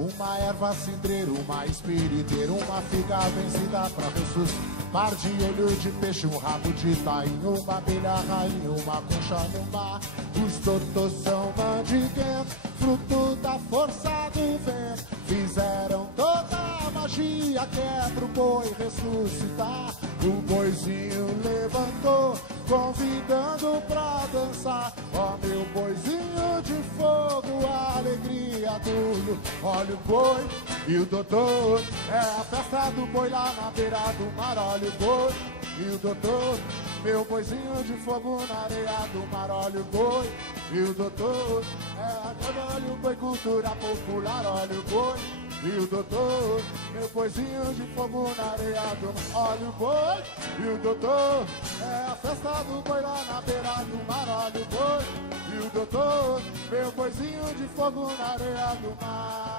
Uma erva cidreira, uma espiriteira, uma figa vencida pra ressuscitar. Par de olho de peixe, um rabo de tainho, uma abelha rainha, uma concha no mar. Os totôs são mandiguentos, fruto da força do vento. Fizeram toda a magia que é pro boi ressuscitar. O boizinho levantou, convidando pra dançar. Ó meu boizinho de fogo, a alegria do olha o boi e o doutor. É a festa do boi lá na beira do mar. Olha o boi e o doutor. Meu boizinho de fogo na areia do mar. Olha o boi e o doutor. É olha o boi, cultura popular. Olha o boi e o doutor. Meu boizinho de fogo na areia do mar. Olha o boi e o doutor. É a festa do boi lá na beira do mar. Olha o boi e o doutor. Meu boizinho de fogo na areia do mar.